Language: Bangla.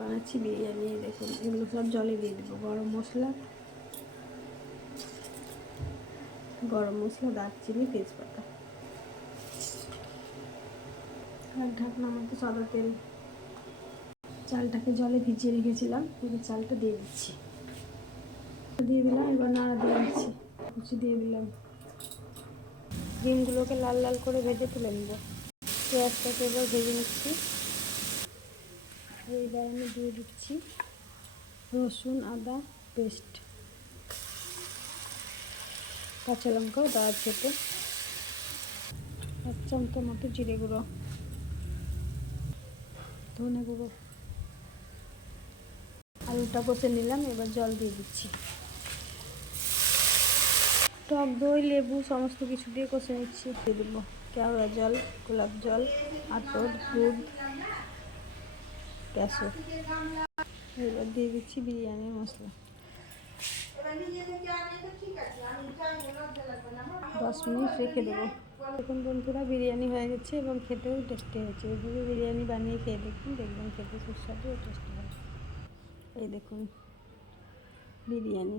বানাচ্ছি বিরিয়ানি। দেখুন এগুলো সব জলে দিয়ে দেবো। গরম মশলা, দারচিনি, তেজপাতা আর ঢাকনা মতো সাদা তেল। চালটাকে জলে ভিজিয়ে রেখেছিলাম, এবার চালটা দিয়ে দিচ্ছি। দিয়ে দিলাম, এবার নাড়া দিয়ে দিচ্ছি, কুচি দিয়ে দিলাম। ডিমগুলোকে লাল লাল করে ভেজে তুলে নেব। পেঁয়াজটাকে এবার ভেজে নিচ্ছি। এইবার আমি দিয়ে দিচ্ছি রসুন আদা পেস্ট, কাঁচা লঙ্কাও দেওয়ার ছেটে, 1 চামচ মতো জিরে গুঁড়ো, ধনে গুঁড়ো। আলুটা কষে নিলাম, এবার জল দিয়ে দিচ্ছি। টক দই, লেবু সমস্ত কিছু দিয়ে কষে নিচ্ছি। দিয়ে দেবো কেওড়া জল, গোলাপ জল, আতর, দুধ, ক্যাশো। এবার দিয়ে দিচ্ছি বিরিয়ানির মশলা। 10 মিনিট রেখে দেবো। দেখুন বন্ধুরা, বিরিয়ানি হয়ে গেছে এবং খেতেও টেস্টি হয়েছে। এইভাবে বিরিয়ানি বানিয়ে খেয়ে দেখুন, দেখবেন খেতে সুস্বাদু ও টেস্টি হয়। এই দেখুন বিরিয়ানি।